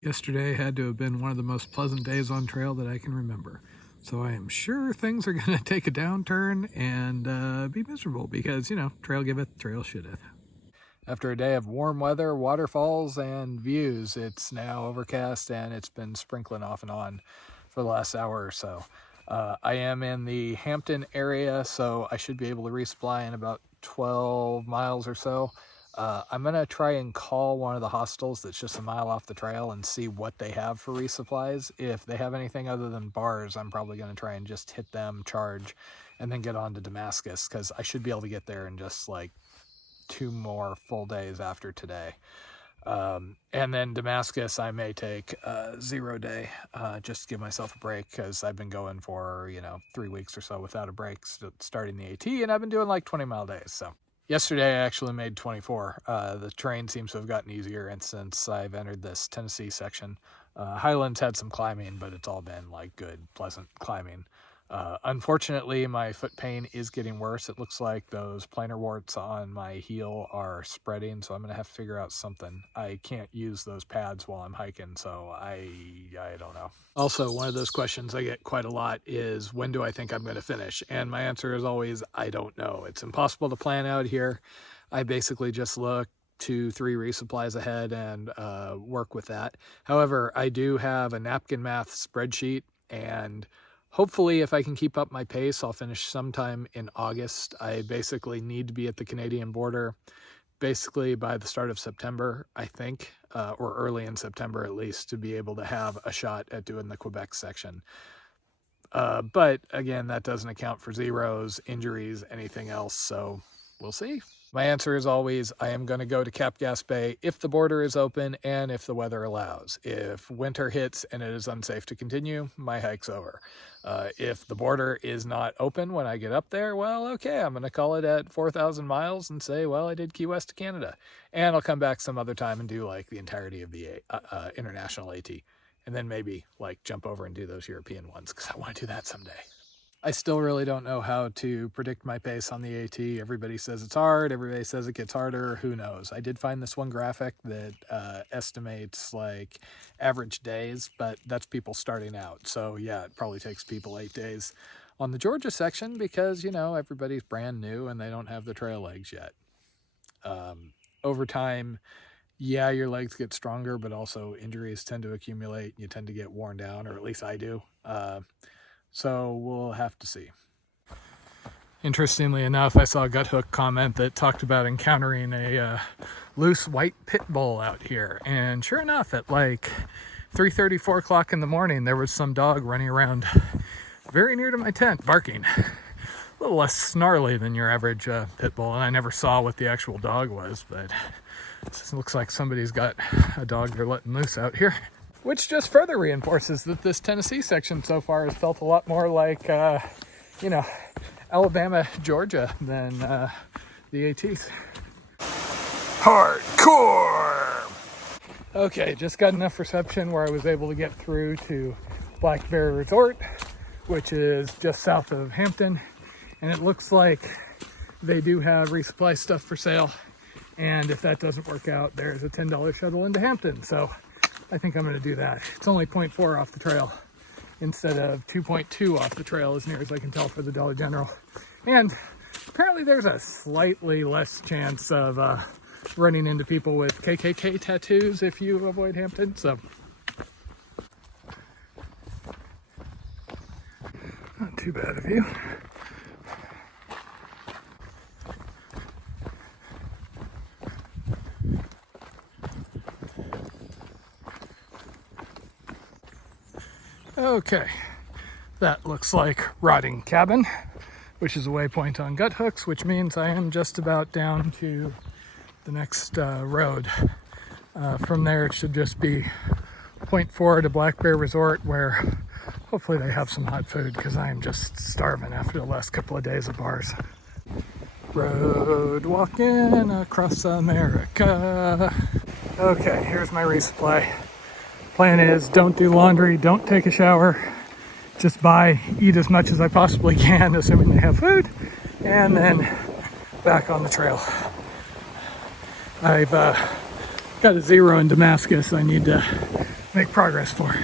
Yesterday had to have been one of the most pleasant days on trail that I can remember. So I am sure things are going to take a downturn and be miserable because, trail giveth, trail shouldeth. After a day of warm weather, waterfalls, and views, it's now overcast and it's been sprinkling off and on for the last hour or so. I am in the Hampton area, so I should be able to resupply in about 12 miles or so. I'm going to try and call one of the hostels that's just a mile off the trail and see what they have for resupplies. If they have anything other than bars, I'm probably going to try and just hit them, charge, and then get on to Damascus, because I should be able to get there in just like 2 more full days after today. And then Damascus, I may take a 0 day, just to give myself a break, because I've been going for, 3 weeks or so without a break, starting the AT, and I've been doing like 20-mile days, so. Yesterday, I actually made 24. The terrain seems to have gotten easier, and since I've entered this Tennessee section, Highlands had some climbing, but it's all been like good, pleasant climbing. Unfortunately, my foot pain is getting worse. It looks like those plantar warts on my heel are spreading, so I'm going to have to figure out something. I can't use those pads while I'm hiking, so I don't know. Also, one of those questions I get quite a lot is, when do I think I'm going to finish? And my answer is always, I don't know. It's impossible to plan out here. I basically just look 2-3 resupplies ahead and work with that. However, I do have a napkin math spreadsheet, and hopefully, if I can keep up my pace, I'll finish sometime in August. I basically need to be at the Canadian border basically by the start of September, I think, or early in September at least, to be able to have a shot at doing the Quebec section. But again, that doesn't account for zeros, injuries, anything else, so we'll see. My answer is always, I am going to go to Cap Gaspé if the border is open and if the weather allows. If winter hits and it is unsafe to continue, my hike's over. If the border is not open when I get up there, well, okay, I'm going to call it at 4,000 miles and say, well, I did Key West to Canada. And I'll come back some other time and do like the entirety of the international AT. And then maybe like jump over and do those European ones, because I want to do that someday. I still really don't know how to predict my pace on the AT. Everybody says it's hard. Everybody says it gets harder. Who knows? I did find this one graphic that estimates like average days, but that's people starting out. So yeah, it probably takes people 8 days on the Georgia section because, everybody's brand new and they don't have the trail legs yet. Over time, yeah, your legs get stronger, but also injuries tend to accumulate. You tend to get worn down, or at least I do. So we'll have to see. Interestingly enough, I saw a Guthook comment that talked about encountering a loose white pit bull out here. And sure enough, at like 3:30, 4 o'clock in the morning, there was some dog running around very near to my tent, barking. A little less snarly than your average pit bull. And I never saw what the actual dog was, but it looks like somebody's got a dog they're letting loose out here. Which just further reinforces that this Tennessee section so far has felt a lot more like, Alabama, Georgia than the ATs. Hardcore! Okay, just got enough reception where I was able to get through to Black Bear Resort, which is just south of Hampton. And it looks like they do have resupply stuff for sale. And if that doesn't work out, there's a $10 shuttle into Hampton. So I think I'm going to do that. It's only 0.4 off the trail instead of 2.2 off the trail, as near as I can tell, for the Dollar General. And apparently there's a slightly less chance of running into people with KKK tattoos if you avoid Hampton. So not too bad of you. Okay, that looks like Rotting Cabin, which is a waypoint on Guthooks, which means I am just about down to the next road. From there, it should just be 0.4 to Black Bear Resort, where hopefully they have some hot food, because I am just starving after the last couple of days of bars. Road walking across America. Okay, here's my resupply. Plan is, don't do laundry, don't take a shower, just eat as much as I possibly can, assuming they have food, and then back on the trail. I've got a 0 in Damascus. I need to make progress for.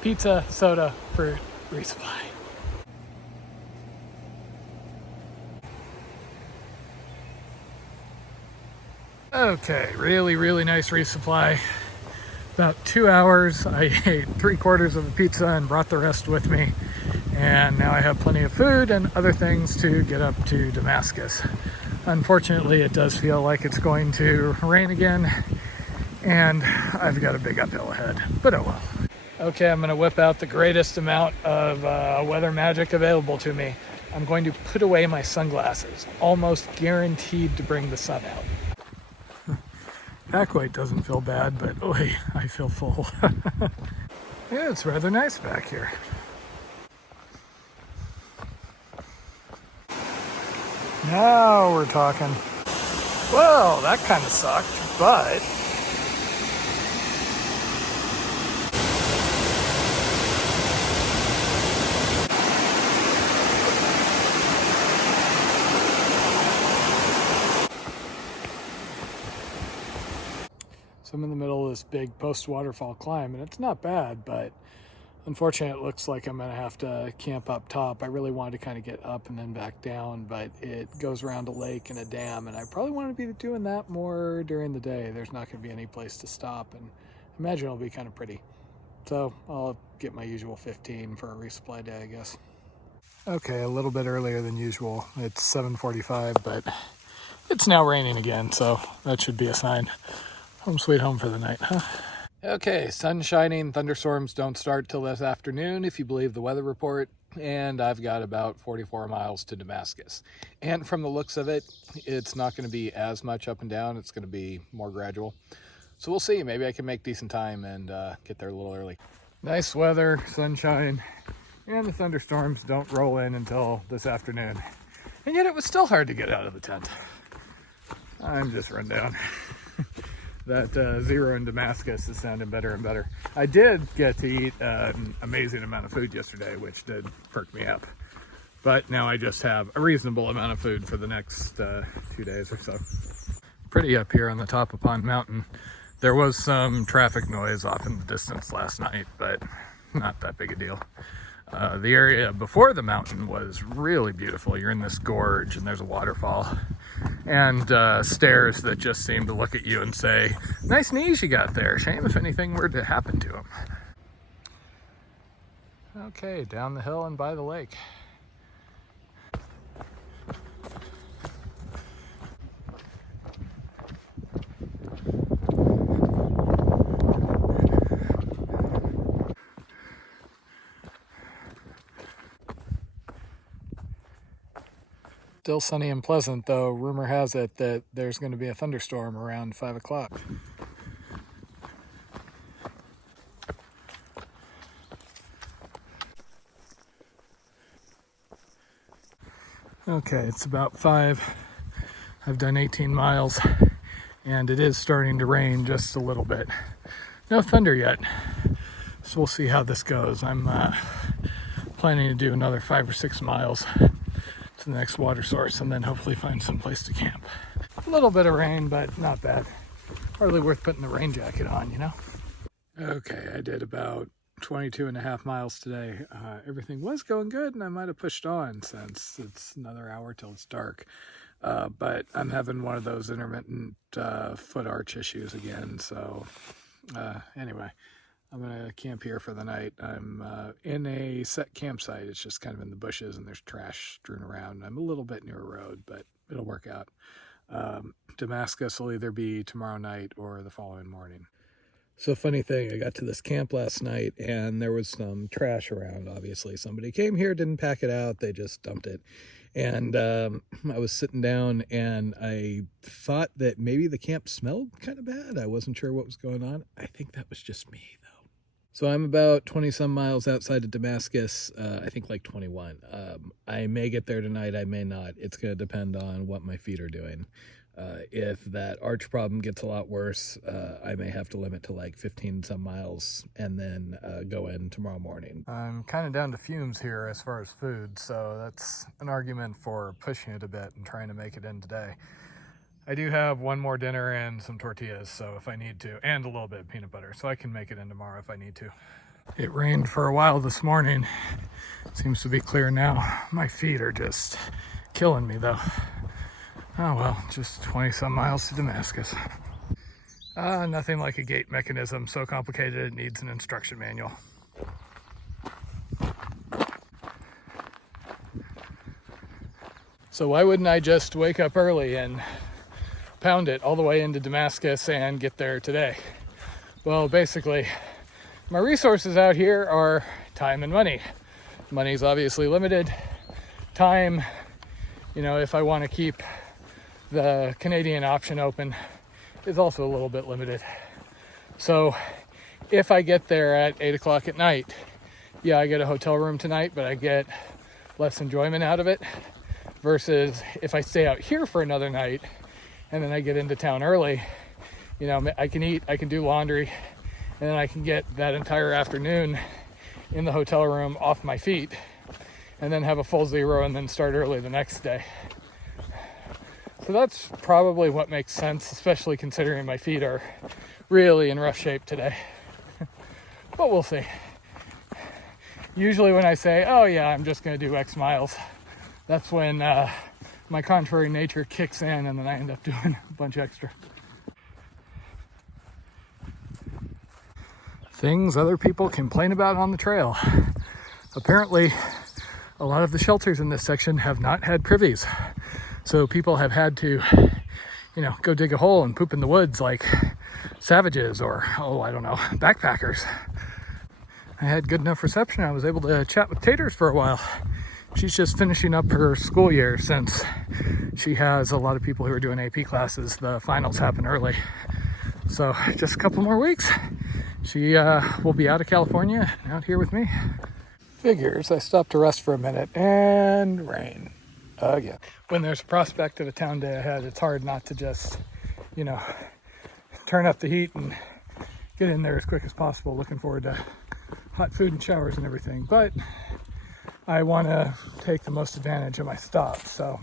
Pizza, soda, fruit, resupply. Okay, really nice resupply. About 2 hours. I ate 3/4 of a pizza and brought the rest with me. And now I have plenty of food and other things to get up to Damascus. Unfortunately, it does feel like it's going to rain again, and I've got a big uphill ahead, but oh well. Okay, I'm gonna whip out the greatest amount of weather magic available to me. I'm going to put away my sunglasses, almost guaranteed to bring the sun out. Back weight doesn't feel bad, but oy, I feel full. Yeah, it's rather nice back here. Now we're talking. Well, that kind of sucked, but so I'm in the middle of this big post-waterfall climb, and it's not bad, but unfortunately it looks like I'm gonna have to camp up top. I really wanted to kind of get up and then back down, but it goes around a lake and a dam, and I probably want to be doing that more during the day. There's not going to be any place to stop, and I imagine it'll be kind of pretty. So I'll get my usual 15 for a resupply day, I guess. Okay, a little bit earlier than usual. It's 7:45, but it's now raining again, so that should be a sign. Home sweet home for the night, huh? Okay, sun shining, thunderstorms don't start till this afternoon if you believe the weather report, and I've got about 44 miles to Damascus. And from the looks of it, it's not going to be as much up and down, it's going to be more gradual. So we'll see, maybe I can make decent time and get there a little early. Nice weather, sunshine, and the thunderstorms don't roll in until this afternoon. And yet it was still hard to get out of the tent. I'm just run down. That zero in Damascus is sounding better and better. I did get to eat an amazing amount of food yesterday, which did perk me up. But now I just have a reasonable amount of food for the next 2 days or so. Pretty up here on the top of Pond Mountain. There was some traffic noise off in the distance last night, but not that big a deal. The area before the mountain was really beautiful. You're in this gorge and there's a waterfall and stairs that just seem to look at you and say, nice knees you got there. Shame if anything were to happen to them. Okay, down the hill and by the lake. Still sunny and pleasant, though rumor has it that there's going to be a thunderstorm around 5 o'clock. Okay, it's about 5. I've done 18 miles, and it is starting to rain just a little bit. No thunder yet, so we'll see how this goes. I'm planning to do another 5 or 6 miles to the next water source and then hopefully find some place to camp. A little bit of rain, but not bad. Hardly worth putting the rain jacket on, you know? Okay, I did about 22.5 miles today. Everything was going good, and I might have pushed on since it's another hour till it's dark. But I'm having one of those intermittent foot arch issues again, so anyway. I'm gonna camp here for the night. I'm in a set campsite. It's just kind of in the bushes and there's trash strewn around. I'm a little bit near a road, but it'll work out. Damascus will either be tomorrow night or the following morning. So funny thing, I got to this camp last night and there was some trash around, obviously. Somebody came here, didn't pack it out, they just dumped it. And I was sitting down and I thought that maybe the camp smelled kind of bad. I wasn't sure what was going on. I think that was just me, though. So I'm about 20 some miles outside of Damascus, I think like 21. I may get there tonight, I may not. It's going to depend on what my feet are doing. If that arch problem gets a lot worse, I may have to limit to like 15 some miles and then go in tomorrow morning. I'm kind of down to fumes here as far as food, so that's an argument for pushing it a bit and trying to make it in today. I do have one more dinner and some tortillas, so if I need to, and a little bit of peanut butter, so I can make it in tomorrow if I need to. It rained for a while this morning. Seems to be clear now. My feet are just killing me though. Oh well, just 20 some miles to Damascus. Nothing like a gate mechanism so complicated it needs an instruction manual. So why wouldn't I just wake up early and pound it all the way into Damascus and get there today? Well, basically, my resources out here are time and money. Money's obviously limited. Time, you know, if I want to keep the Canadian option open, is also a little bit limited. So if I get there at 8 o'clock at night, yeah, I get a hotel room tonight, but I get less enjoyment out of it versus if I stay out here for another night and then I get into town early, you know, I can eat, I can do laundry, and then I can get that entire afternoon in the hotel room off my feet and then have a full zero and then start early the next day. So that's probably what makes sense, especially considering my feet are really in rough shape today. But we'll see. Usually when I say, oh yeah, I'm just going to do X miles, that's when my contrary nature kicks in and then I end up doing a bunch extra. Things other people complain about on the trail. Apparently, a lot of the shelters in this section have not had privies. So people have had to, you know, go dig a hole and poop in the woods like savages or, oh, I don't know, backpackers. I had good enough reception. I was able to chat with Taters for a while. She's just finishing up her school year since she has a lot of people who are doing AP classes. The finals happen early. So just a couple more weeks. She will be out of California and out here with me. Figures, I stopped to rest for a minute and rain again. When there's a prospect of a town day ahead, it's hard not to just, you know, turn up the heat and get in there as quick as possible. Looking forward to hot food and showers and everything. But I want to take the most advantage of my stop. So,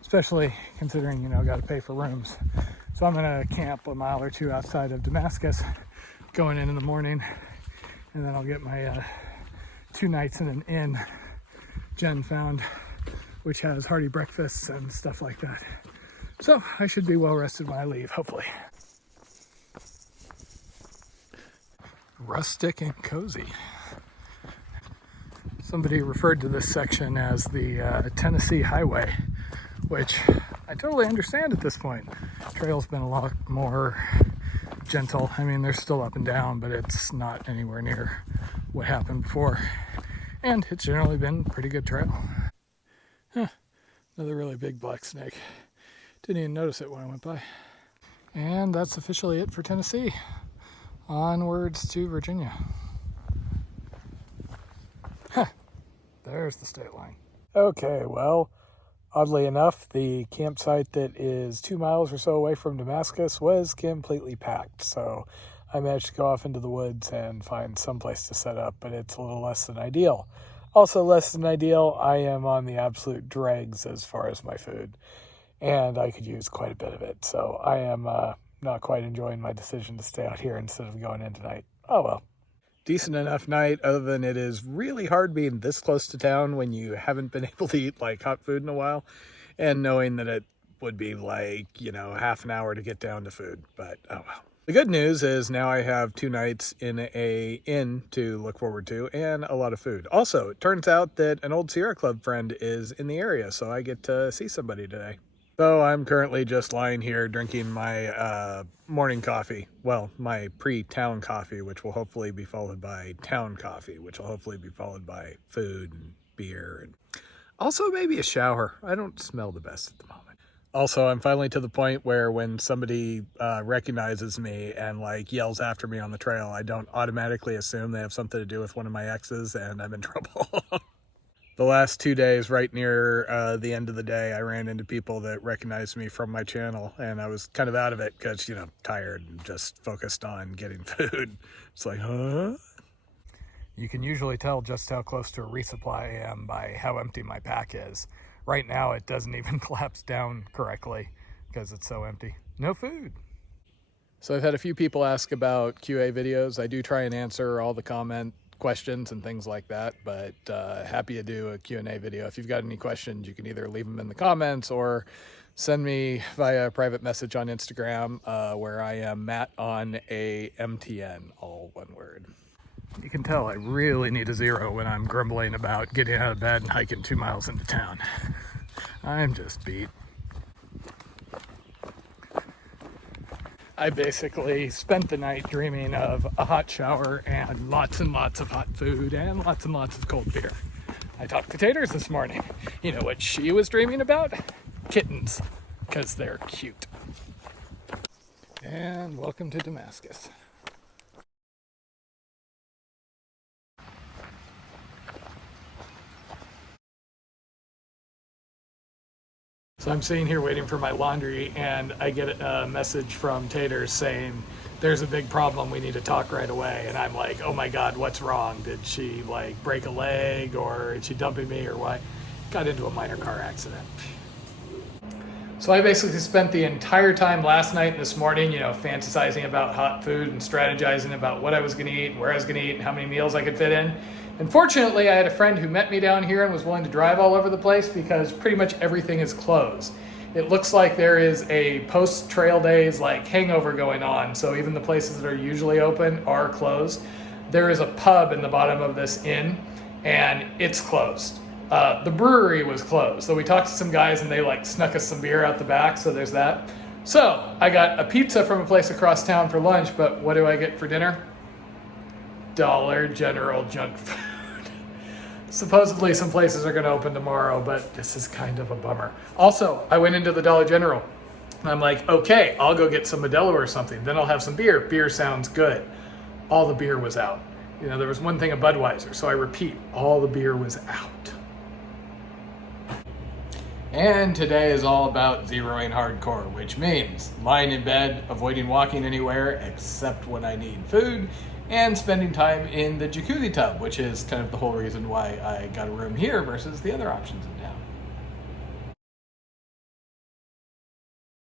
especially considering, you know, got to pay for rooms. So I'm going to camp a mile or two outside of Damascus, going in the morning, and then I'll get my 2 nights in an inn Jen found, which has hearty breakfasts and stuff like that. So I should be well rested when I leave, hopefully. Rustic and cozy. Somebody referred to this section as the Tennessee Highway, which I totally understand at this point. Trail's been a lot more gentle. I mean, they're still up and down, but it's not anywhere near what happened before. And it's generally been a pretty good trail. Huh. Another really big black snake. Didn't even notice it when I went by. And that's officially it for Tennessee. Onwards to Virginia. Huh. There's the state line. Okay, well, oddly enough, the campsite that is 2 miles or so away from Damascus was completely packed. So I managed to go off into the woods and find some place to set up, but it's a little less than ideal. Also less than ideal, I am on the absolute dregs as far as my food, and I could use quite a bit of it. So I am not quite enjoying my decision to stay out here instead of going in tonight. Oh well. Decent enough night, other than it is really hard being this close to town when you haven't been able to eat like hot food in a while, and knowing that it would be like, you know, half an hour to get down to food, but oh well. The good news is now I have 2 nights in a inn to look forward to and a lot of food. Also, it turns out that an old Sierra Club friend is in the area, so I get to see somebody today. So I'm currently just lying here drinking my morning coffee. Well, my pre-town coffee, which will hopefully be followed by town coffee, which will hopefully be followed by food and beer and also maybe a shower. I don't smell the best at the moment. Also, I'm finally to the point where when somebody recognizes me and like yells after me on the trail, I don't automatically assume they have something to do with one of my exes and I'm in trouble. The last 2 days, right near the end of the day, I ran into people that recognized me from my channel, and I was kind of out of it because, you know, tired and just focused on getting food. It's like, huh? You can usually tell just how close to a resupply I am by how empty my pack is. Right now, it doesn't even collapse down correctly. because it's so empty. No food. So I've had a few people ask about QA videos. I do try and answer all the comment questions and things like that, but happy to do a Q&A video. If you've got any questions, you can either leave them in the comments or send me via a private message on Instagram, where I am Matt on a MTN, all one word. You can tell I really need a zero when I'm grumbling about getting out of bed and hiking 2 miles into town. I'm just beat. I basically spent the night dreaming of a hot shower and lots of hot food and lots of cold beer. I talked to Taters this morning. You know what she was dreaming about? Kittens, because they're cute. And welcome to Damascus. So I'm sitting here waiting for my laundry, and I get a message from Taters saying, there's a big problem, we need to talk right away. And I'm like, oh my God, what's wrong? Did she like break a leg, or is she dumping me, or what? Got into a minor car accident. So I basically spent the entire time last night and this morning, fantasizing about hot food and strategizing about what I was gonna eat, where I was gonna eat, and how many meals I could fit in. And fortunately, I had a friend who met me down here and was willing to drive all over the place because pretty much everything is closed. It looks like there is a post-trail days like hangover going on, so even the places that are usually open are closed. There is a pub in the bottom of this inn, and it's closed. The brewery was closed, so we talked to some guys and they like snuck us some beer out the back, so there's that. So I got a pizza from a place across town for lunch, but what do I get for dinner? Dollar General junk food. Supposedly some places are going to open tomorrow, but this is kind of a bummer. Also, I went into the Dollar General. I'm like, okay, I'll go get some Modelo or something. Then I'll have some beer. Beer sounds good. All the beer was out. There was one thing of Budweiser, so I repeat, all the beer was out. And today is all about zeroing hardcore, which means lying in bed, avoiding walking anywhere except when I need food, and spending time in the jacuzzi tub, which is kind of the whole reason why I got a room here versus the other options in town.